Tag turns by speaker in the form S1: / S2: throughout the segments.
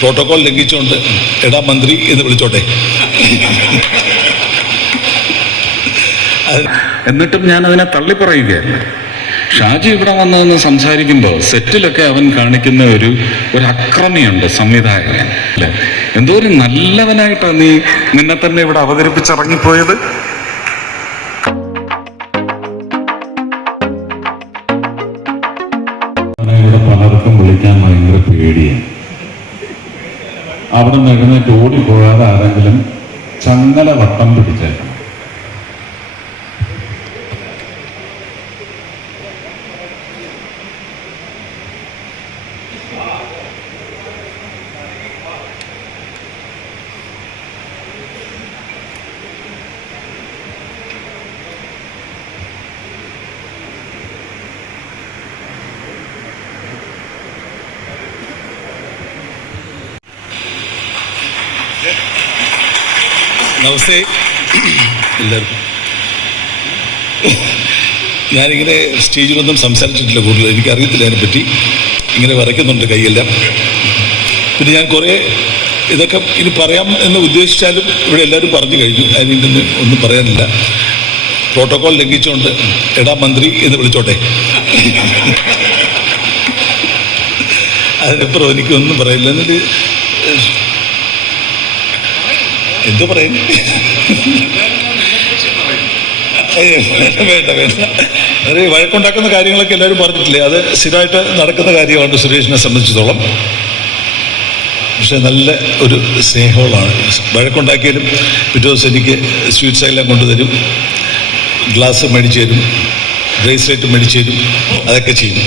S1: Protocol ലംഘിച്ചുകൊണ്ട് എടാ മന്ത്രി എന്ന് വിളിച്ചോട്ടെ.
S2: എന്നിട്ടും ഞാൻ അതിനെ തള്ളി പറയുക ഷാജി ഇവിടെ വന്നതെന്ന് സംസാരിക്കുമ്പോൾ സെറ്റിലൊക്കെ അവൻ കാണിക്കുന്ന ഒരു ഒരു അക്രമിയുണ്ട് സംവിധായകൻ. അല്ലെ? എന്തോ ഒരു നല്ലവനായിട്ടാണ് നീ നിന്നെ തന്നെ ഇവിടെ അവതരിപ്പിച്ചിറങ്ങിപ്പോയത്. വിളിക്കാൻ ഭയങ്കര പേടിയാണ് അവിടെ നിന്ന് ഓടിപ്പോകാതെ ആരെങ്കിലും ചങ്ങല വട്ടം പിടിച്ചേക്കണം.
S1: നമസ്തേ. എല്ലാവർക്കും. ഞാനിങ്ങനെ സ്റ്റേജിലൊന്നും സംസാരിച്ചിട്ടില്ല കൂടുതൽ. എനിക്കറിയത്തില്ല അതിനെപ്പറ്റി. ഇങ്ങനെ വരയ്ക്കുന്നുണ്ട് കൈയെല്ലാം. പിന്നെ ഞാൻ കുറേ ഇതൊക്കെ ഇനി പറയാം എന്ന് ഉദ്ദേശിച്ചാലും ഇവിടെ എല്ലാവരും പറഞ്ഞു കഴിഞ്ഞു. നിന്ന് ഒന്നും പറയാനില്ല. പ്രോട്ടോകോൾ ലംഘിച്ചുകൊണ്ട് എടാ മന്ത്രി എന്ന് വിളിച്ചോട്ടെ. അതിനപ്പുറം എനിക്കൊന്നും പറയില്ല. എന്നിട്ട് എന്തോ ഏയ് വേണ്ട വേണ്ട അത് വഴക്കുണ്ടാക്കുന്ന കാര്യങ്ങളൊക്കെ എല്ലാവരും പറഞ്ഞിട്ടില്ലേ? അത് സ്ഥിരമായിട്ട് നടക്കുന്ന കാര്യമാണ് സുരേഷിനെ സംബന്ധിച്ചിടത്തോളം. പക്ഷെ നല്ല ഒരു സ്നേഹമുള്ളതാണ്. വഴക്കുണ്ടാക്കിയാലും പിറ്റേ ദിവസം എനിക്ക് സ്വീറ്റ്സ് എല്ലാം കൊണ്ടുതരും. ഗ്ലാസ് മേടിച്ചു തരും. ബ്രേസ്ലെറ്റ് മേടിച്ചു തരും. അതൊക്കെ ചെയ്യും.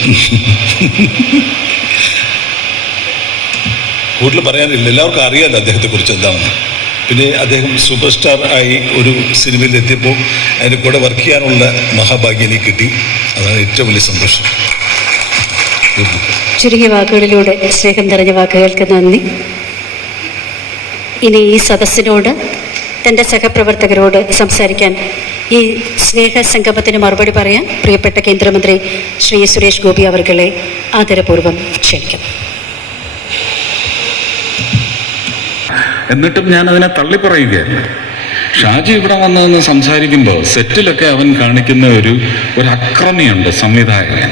S1: കൂടുതൽ പറയാനില്ല. എല്ലാവർക്കും അറിയാമല്ലോ അദ്ദേഹത്തെക്കുറിച്ച് എന്താണെന്ന് പിന്നെ അദ്ദേഹം സൂപ്പർ സ്റ്റാർ ആയി ഒരു സിനിമയിൽ എത്തിയപ്പോൾ അതിന്റെ കൂടെ വർക്ക് ചെയ്യാനുള്ള മഹാഭാഗ്യം എനിക്ക് കിട്ടി. അതാണ് ഏറ്റവും വലിയ സന്തോഷം.
S3: ചുരുങ്ങിയ വാക്കുകളിലൂടെ സ്നേഹം നിറഞ്ഞ വാക്കുകൾക്ക് നന്ദി. ഇനി ഈ സദസ്സിനോട് തന്റെ സഹപ്രവർത്തകരോട് സംസാരിക്കാൻ ഈ സ്നേഹ സംഗമത്തിന് മറുപടി പറയാൻ പ്രിയപ്പെട്ട കേന്ദ്രമന്ത്രി ശ്രീ സുരേഷ് ഗോപി അവർകളെ ആദരപൂർവം ക്ഷണിക്കുന്നു
S2: എന്നിട്ടും ഞാൻ അതിനെ തള്ളിപ്പറയുകയല്ല. ഷാജി ഇവിടെ വന്നതെന്ന് സംസാരിക്കുമ്പോൾ സെറ്റിലൊക്കെ അവൻ കാണിക്കുന്ന ഒരു ഒരു അക്രമിയുണ്ട് സംവിധായകൻ.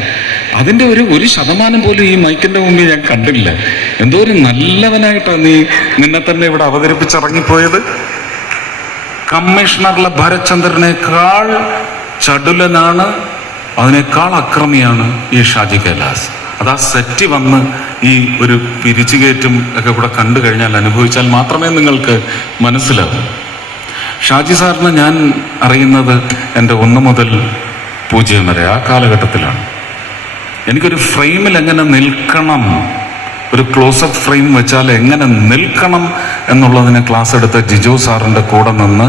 S2: അതിന്റെ ഒരു ഒരു ശതമാനം പോലും ഈ മൈക്കിന്റെ മുമ്പിൽ ഞാൻ കണ്ടില്ല. എന്തോ ഒരു നല്ലവനായിട്ടാണ് നീ നിന്നെ തന്നെ ഇവിടെ അവതരിപ്പിച്ചിറങ്ങിപ്പോയത്. കമ്മീഷണറിലെ ഭരചന്ദ്രനേക്കാൾ ചടുലനാണ് അതിനേക്കാൾ അക്രമിയാണ് ഈ ഷാജി കൈലാസ്. അത് ആ സെറ്റ് വന്ന് ഈ ഒരു പിരിച്ചുകയറ്റും ഒക്കെ കൂടെ കണ്ടു കഴിഞ്ഞാൽ അനുഭവിച്ചാൽ മാത്രമേ നിങ്ങൾക്ക് മനസ്സിലാവൂ. ഷാജി സാറിന് ഞാൻ അറിയുന്നത് എന്റെ ഒന്ന് മുതൽ പൂജ്യം വരെ ആ കാലഘട്ടത്തിലാണ്. എനിക്കൊരു ഫ്രെയിമിൽ എങ്ങനെ നിൽക്കണം ഒരു ക്ലോസപ്പ് ഫ്രെയിം വെച്ചാൽ എങ്ങനെ നിൽക്കണം എന്നുള്ളതിന് ക്ലാസ് എടുത്ത ജിജോ സാറിന്റെ കൂടെ നിന്ന്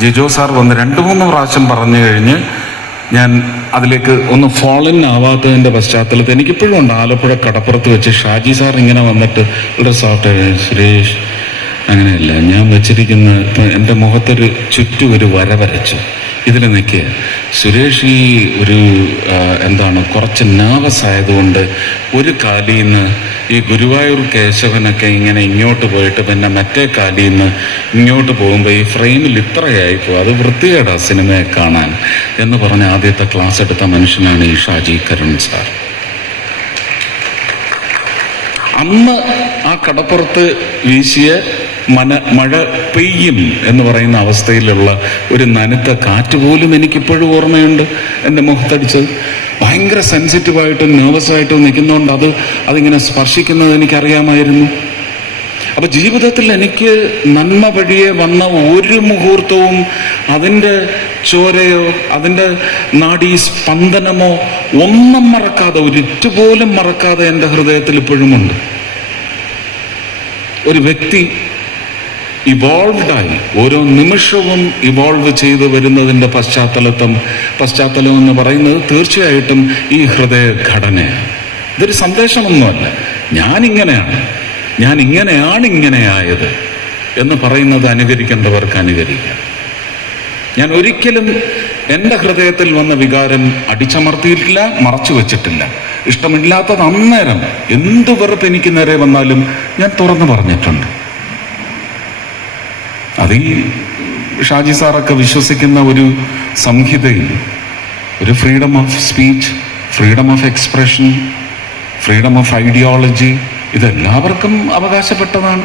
S2: ജിജോ സാർ വന്ന് രണ്ട് മൂന്ന് പ്രാവശ്യം പറഞ്ഞു കഴിഞ്ഞ് ഞാൻ അതിലേക്ക് ഒന്ന് ഫോളൻ ആവാത്തതിന്റെ പശ്ചാത്തലത്തിൽ എനിക്കിപ്പോഴും ഉണ്ട്. ആലപ്പുഴ കടപ്പുറത്ത് വെച്ച് ഷാജി സാർ ഇങ്ങനെ വന്നിട്ട് ഒരു സോഫ്റ്റ് സുരേഷ് അങ്ങനെയല്ല. ഞാൻ വെച്ചിരിക്കുന്ന എന്റെ മുഖത്തൊരു ചുറ്റും ഒരു വര വരച്ചു. ഇതിൽ നിൽക്കുക സുരേഷ് ഈ ഒരു എന്താണ് കുറച്ച് നാവസ് ആയതുകൊണ്ട് ഒരു കാലിൽ നിന്ന് ഈ ഗുരുവായൂർ കേശവനൊക്കെ ഇങ്ങനെ ഇങ്ങോട്ട് പോയിട്ട് പിന്നെ മറ്റേ കാലിൽ നിന്ന് ഇങ്ങോട്ട് പോകുമ്പോൾ ഈ ഫ്രെയിമിൽ ഇത്രയായി പോകും അത് വൃത്തികേടാ സിനിമയെ കാണാൻ എന്ന് പറഞ്ഞ ആദ്യത്തെ ക്ലാസ് എടുത്ത മനുഷ്യനാണ് ഈ ഷാജി കരുൺ സാർ. അന്ന് ആ കടപ്പുറത്ത് വീശിയ മന മഴ പെയ്യും എന്ന് പറയുന്ന അവസ്ഥയിലുള്ള ഒരു നനുത്ത കാറ്റ് പോലും എനിക്കിപ്പോഴും ഓർമ്മയുണ്ട് എന്റെ മുഖത്തടിച്ചത്. ഭയങ്കര സെൻസിറ്റീവായിട്ടും നെർവസായിട്ടും നിൽക്കുന്നതുകൊണ്ട് അത് അതിങ്ങനെ സ്പർശിക്കുന്നത് എനിക്കറിയാമായിരുന്നു. അപ്പൊ ജീവിതത്തിൽ എനിക്ക് നന്മ വഴിയെ വന്ന ഒരു മുഹൂർത്തവും അതിന്റെ ചോരയോ അതിന്റെ നാഡീ സ്പന്ദനമോ ഒന്നും മറക്കാതെ ഒരിറ്റുപോലും മറക്കാതെ എന്റെ ഹൃദയത്തിൽ ഇപ്പോഴുമുണ്ട്. ഒരു വ്യക്തി ഇവോൾവ്ഡായി. ഓരോ നിമിഷവും ഇവോൾവ് ചെയ്തു വരുന്നതിന്റെ പശ്ചാത്തലത്വം പശ്ചാത്തലം എന്ന് പറയുന്നത് തീർച്ചയായിട്ടും ഈ ഹൃദയഘടനയാണ്. ഇതൊരു സന്ദേശമൊന്നുമല്ല. ഞാനിങ്ങനെയാണ്. ഞാൻ ഇങ്ങനെയാണ് ഇങ്ങനെയായത് എന്ന് പറയുന്നത് അനുകരിക്കേണ്ടവർക്ക് അനുകരിക്കാം. ഞാൻ ഒരിക്കലും എന്റെ ഹൃദയത്തിൽ വന്ന വികാരം അടിച്ചമർത്തിയിട്ടില്ല മറച്ചു വെച്ചിട്ടില്ല. ഇഷ്ടമില്ലാത്തത് അന്നേരം എന്ത് വെറുപ്പ് എനിക്ക് നേരെ വന്നാലും ഞാൻ തുറന്നു പറഞ്ഞിട്ടുണ്ട്. അത് ഈ ഷാജി സാറൊക്കെ വിശ്വസിക്കുന്ന ഒരു സംഹിതയിൽ ഒരു freedom of speech freedom of expression freedom of ideology ഇതെല്ലാവർക്കും അവകാശപ്പെട്ടതാണ്.